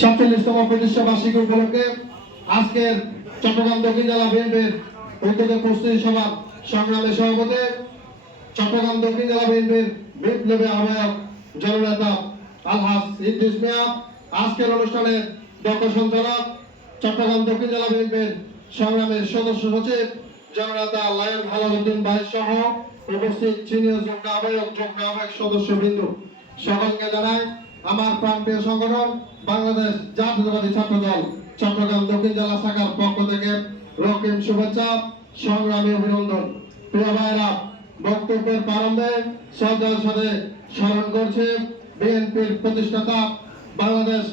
সাতচল্লিশতম প্রতিষ্ঠা বার্ষিকী উপলক্ষে আজকের চট্টগ্রাম দক্ষিণ জেলা বিএনপির উদ্যোগে প্রস্তুতি সভা সংগ্রামের সভাপতি, চট্টগ্রাম দক্ষিণ জেলা বিএনপির বিপ্লবী আহ্বায়ক জননেতা আলহাস ইদ্রিস মিয়া, আজকের অনুষ্ঠানের দক্ষ সঞ্চালক চট্টগ্রাম দক্ষিণ জেলা বিএনপির সংগ্রামের সদস্য সচিব জননেতা লায়ন হালালুদ্দিন ভাই সহ উপস্থিত সিনিয়র যুগ্ম আহ্বায়ক যুগ্ম আহ্বায়ক সদস্য বিন্দু সকলকে জানাই আমার প্রান্তীয় সংগঠন বাংলাদেশ জাতীয়তাবাদী ছাত্র দল চট্টগ্রাম দক্ষিণ জেলা শাখার পক্ষ থেকে রকিম শুভেচ্ছা, সংগ্রামী অভিনন্দন। প্রিয় ভাইরা বক্তব্যের প্রারম্ভে শ্রদ্ধার সাথে স্মরণ করছে, বিএনপির প্রতিষ্ঠাতা বাংলাদেশ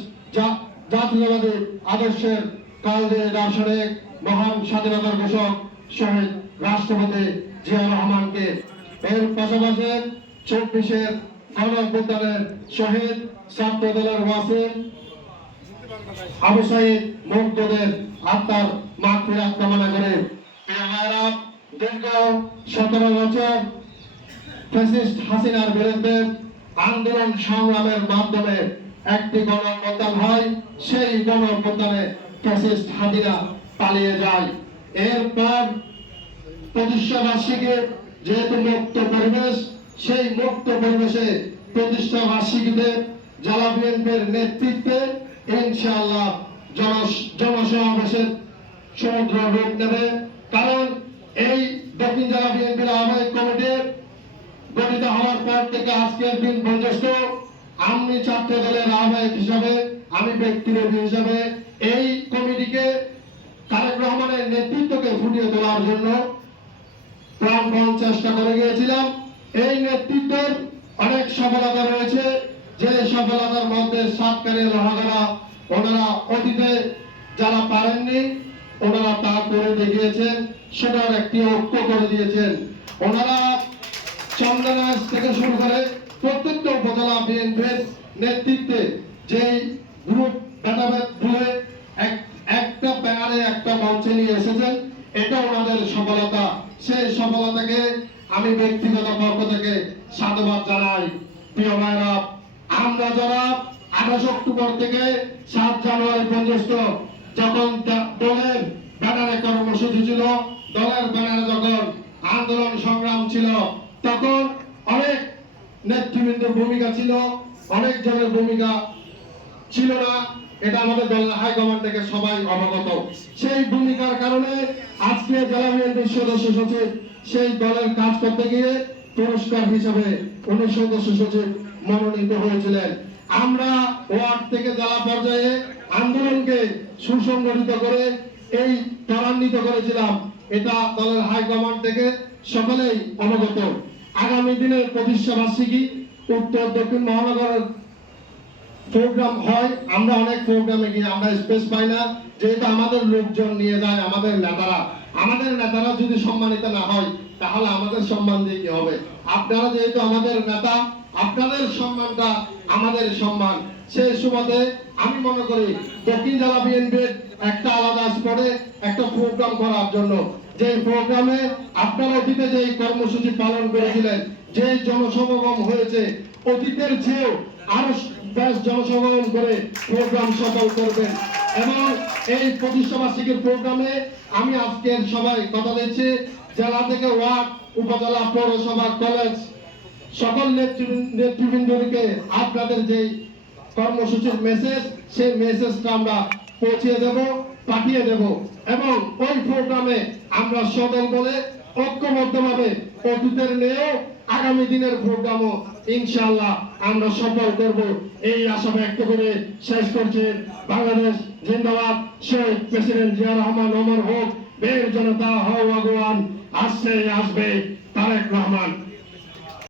জাতীয়তাবাদী আদর্শের কালজয়ী দার্শনিক, মহান স্বাধীনতার ঘোষক শহীদ রাষ্ট্রপতি জিয়া রহমানকে। এর পাশাপাশি চব্বিশের গণ শহীদ ছাত্র দলের ওয়াসিম আবু আত্মার মাগফিরাত কামনা করে। দীর্ঘ সতেরো বছর ফ্যাসিস্ট হাসিনার বিরুদ্ধে আন্দোলন সংগ্রামের মাধ্যমে একটি হয়, সেই ফ্যাসিস্ট পালিয়ে যায়। এরপর প্রতিষ্ঠা বার্ষিকী যেহেতু মুক্ত পরিবেশ, সেই মুক্ত পরিবেশে প্রতিষ্ঠা বার্ষিকীতে জেলা বিএনপির নেতৃত্বে ইনশাআল্লাহ জনসমাবেশের সমুদ্র রূপ নেবে। কারণ এই দক্ষিণ জেলা বিএনপির আহ্বায়ক কমিটির গঠিত হওয়ার পর থেকে আজকের দিন পর্যন্ত আমি ছাত্র দলের আহ্বায়ক হিসাবে, আমি ব্যক্তিরবি হিসাবে এই কমিটিকে তারেক রহমানের নেতৃত্বকে ফুটিয়ে তোলার জন্য প্রাণপণ চেষ্টা করে গিয়েছিলাম। এই নেতৃত্বের অনেক সফলতা রয়েছে। যে সফলতার মধ্যে সাতকারী লোহাগড়া, ওনারা অতীতে যারা পারেননি, ওনারা তা করে দেখিয়েছেন, সেটার একটি ঐক্য করে দিয়েছেন। ওনারা চন্দনাস থেকে শুরু করে প্রত্যেকটা উপজেলা বিএনপির নেতৃত্বে যেই গ্রুপ ভেদাভেদ ভুলে একটা ব্যানারে একটা মঞ্চে নিয়ে এসেছেন, এটা ওনাদের সফলতা। সেই সফলতাকে আমি ব্যক্তিগত পক্ষ থেকে সাধুবাদ জানাই। প্রিয় ভাইরা আমরা যারা আঠাশ অক্টোবর থেকে সাত জানুয়ারি পর্যন্ত যখন দলের ব্যানারে কর্মসূচি ছিল, দলের ব্যানারে যখন আন্দোলন সংগ্রাম ছিল, তখন অনেক নেতৃবৃন্দের ভূমিকা ছিল, অনেক জনের ভূমিকা ছিল না। এটা আমাদের দল হাইকমান্ড থেকে সবাই অবগত। সেই ভূমিকার কারণে আজকে জেলা বিএনপির সদস্য সচিব সেই দলের কাজ করতে গিয়ে পুরস্কার হিসাবে উনি সদস্য সচিব মনোনীত হয়েছিলেন। আমরা ওয়ার্ড থেকে জেলা পর্যায়ে আন্দোলনকে সুসংগঠিত করে এই ত্বরান্বিত করেছিলাম। এটা দলের হাইকমান্ড থেকে সকলেই অবগত। আগামী দিনের প্রতিষ্ঠা বার্ষিকী উত্তর দক্ষিণ মহানগরের প্রোগ্রাম হয়। আমরা অনেক প্রোগ্রামে গিয়ে আমরা স্পেস পাই না। যেহেতু আমাদের লোকজন নিয়ে যায় আমাদের নেতারা। আমাদের নেতারা যদি সম্মানিত না হয়, তাহলে আমাদের সম্মান দিয়ে কি হবে? আপনারা যেহেতু আমাদের নেতা আপনাদের সম্মানটা আমাদের সম্মান। সেই সুবাদে আমি মনে করি দক্ষিণ জেলা বিএনপির একটা আলাদা স্পটে একটা প্রোগ্রাম করার জন্য। যে প্রোগ্রামে আপনারা অতীতে যে কর্মসূচি পালন করেছিলেন যে জনসমাগম হয়েছে, অতীতের চেয়েও আরও বেশ জনসমাগম করে প্রোগ্রাম সফল করবেন। এবং এই প্রতিষ্ঠা বার্ষিকীর প্রোগ্রামে আমি আজকের সবাই কথা দিচ্ছি। জেলা থেকে ওয়ার্ড, উপজেলা পৌরসভা, কলেজ সকল নেতৃবৃন্দকে আপনাদের যে কর্মসূচির মেসেজ সেই মেসেজটা আমরা পৌঁছে দেব, পাঠিয়ে দেব এবং ওই প্রোগ্রামে আমরা সদল বলে ঐক্যবদ্ধভাবে অতীতের নিয়েও আগামী দিনের প্রোগ্রামও ইনশাআল্লাহ আমরা সফল করব। এই আশা ব্যক্ত করে শেষ করছেন বাংলাদেশ জিন্দাবাদ। শহীদ প্রেসিডেন্ট জিয়া রহমান, ওমর হোক, বীর জনতা হও ভগবান আসছে, আসবে তারেক রহমান।